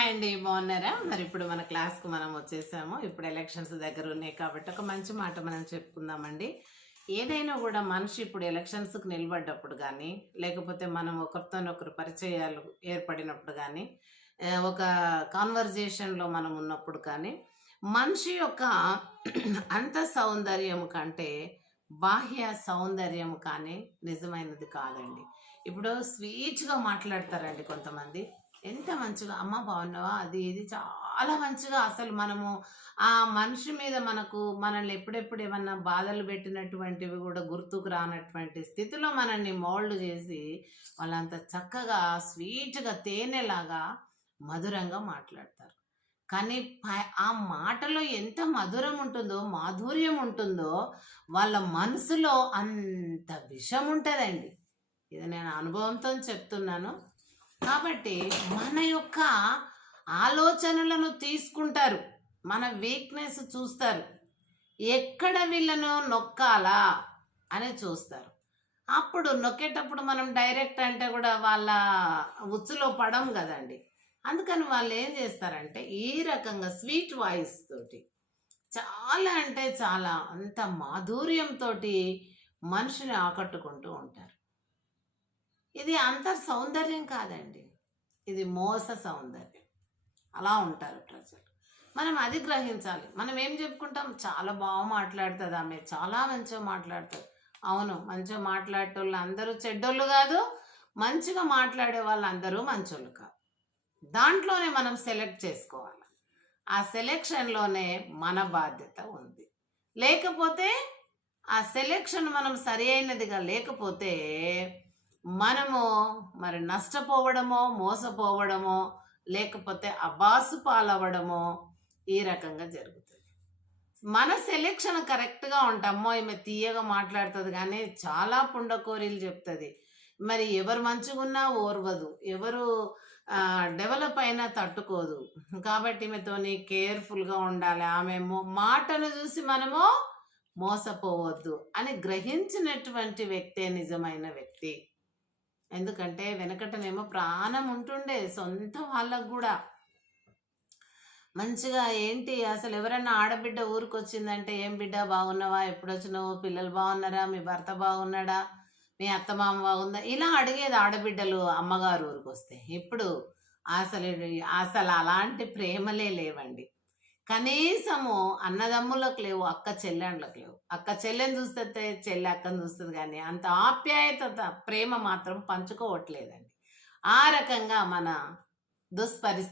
Hi అండి, బాగున్నారా? మరి ఇప్పుడు మన క్లాస్కు మనం వచ్చేసాము. ఇప్పుడు ఎలక్షన్స్ దగ్గర ఉన్నాయి కాబట్టి ఒక మంచి మాట మనం చెప్పుకుందామండి. ఏదైనా కూడా మనిషి ఇప్పుడు ఎలక్షన్స్కి నిలబడ్డప్పుడు కానీ, లేకపోతే మనం ఒకరితోనొకరు పరిచయాలు ఏర్పడినప్పుడు కానీ, ఒక కాన్వర్జేషన్లో మనం ఉన్నప్పుడు కానీ, మనిషి యొక్క అంత సౌందర్యం కంటే బాహ్య సౌందర్యం కానీ నిజమైనది కాదండి. ఇప్పుడు స్వీట్గా మాట్లాడతారండి కొంతమంది. ఎంత మంచిగా అమ్మ బాగున్నావా అది ఇది చాలా మంచిగా అసలు మనము ఆ మనిషి మీద మనల్ని ఎప్పుడెప్పుడు ఏమన్నా బాధలు పెట్టినటువంటివి కూడా గుర్తుకు రానటువంటి స్థితిలో మనల్ని మోల్డ్ చేసి వాళ్ళంత చక్కగా స్వీట్గా తేనెలాగా మధురంగా మాట్లాడతారు. కానీ ఆ మాటలో ఎంత మధురం ఉంటుందో, మాధుర్యం ఉంటుందో, వాళ్ళ మనసులో అంత విషం ఉంటుందండి. ఇది నేను అనుభవంతో చెప్తున్నాను. కాబట్టి మన యొక్క ఆలోచనలను తీసుకుంటారు, మన వీక్నెస్ చూస్తారు, ఎక్కడ వీళ్ళను నొక్కాలా అని చూస్తారు. అప్పుడు నొక్కేటప్పుడు మనం డైరెక్ట్ అంటే కూడా వాళ్ళ ఉచ్చులో పడం కదండి. అందుకని వాళ్ళు ఏం చేస్తారంటే ఈ రకంగా స్వీట్ వాయిస్ తోటి చాలా అంటే చాలా అంత మాధుర్యంతో మనిషిని ఆకట్టుకుంటూ ఉంటారు. ఇది అంతర్ సౌందర్యం కాదండి, ఇది మోస సౌందర్యం. అలా ఉంటారు ప్రజలు. మనం అది గ్రహించాలి. మనం ఏం చెప్పుకుంటాం, చాలా బాగా మాట్లాడుతుంది ఆమె, చాలా మంచిగా మాట్లాడుతుంది. అవును, మంచిగా మాట్లాడేటోళ్ళు అందరూ చెడ్డోళ్ళు కాదు, మంచిగా మాట్లాడే వాళ్ళు అందరూ మంచోళ్ళు కాదు. దాంట్లోనే మనం సెలెక్ట్ చేసుకోవాలి. ఆ సెలెక్షన్లోనే మన బాధ్యత ఉంది. లేకపోతే ఆ సెలెక్షన్ మనం సరి అయినదిగా లేకపోతే మనము మరి నష్టపోవడమో, మోసపోవడమో, లేకపోతే అబాసు పాలవ్వడమో ఈ రకంగా జరుగుతుంది. మన సెలెక్షన్ కరెక్ట్గా ఉంటామో, ఈమె తీయగా మాట్లాడుతుంది కానీ చాలా పుండకోరీలు చెప్తుంది. మరి ఎవరు మంచిగా ఉన్నా ఓర్వదు, ఎవరు డెవలప్ అయినా తట్టుకోదు. కాబట్టి ఈమెతోని కేర్ఫుల్గా ఉండాలి. ఆమె మాటను చూసి మనము మోసపోవద్దు అని గ్రహించినటువంటి వ్యక్తే నిజమైన వ్యక్తి. ఎందుకంటే వెనకటనేమో ప్రాణం ఉంటుండే సొంత వాళ్ళకు కూడా. మంచిగా ఏంటి అసలు ఎవరన్నా ఆడబిడ్డ ఊరికి వచ్చిందంటే, ఏం బిడ్డ బాగున్నావా, ఎప్పుడు వచ్చినావు, పిల్లలు బాగున్నారా, మీ భర్త బాగున్నాడా, మీ అత్తమామ బాగుందా, ఇలా అడిగేది ఆడబిడ్డలు అమ్మగారు ఊరికి వస్తే. ఇప్పుడు అసలు అసలు అలాంటి ప్రేమలే లేవండి. కనీసము అన్నదమ్ములకు లేవు, అక్క చెల్లెండ్లకు లేవు. అక్క చెల్లెని చూస్తే చెల్లె అక్కని చూస్తుంది కానీ అంత ఆప్యాయత ప్రేమ మాత్రం పంచుకోవట్లేదండి. ఆ రకంగా మన దుష్పరిస్థితి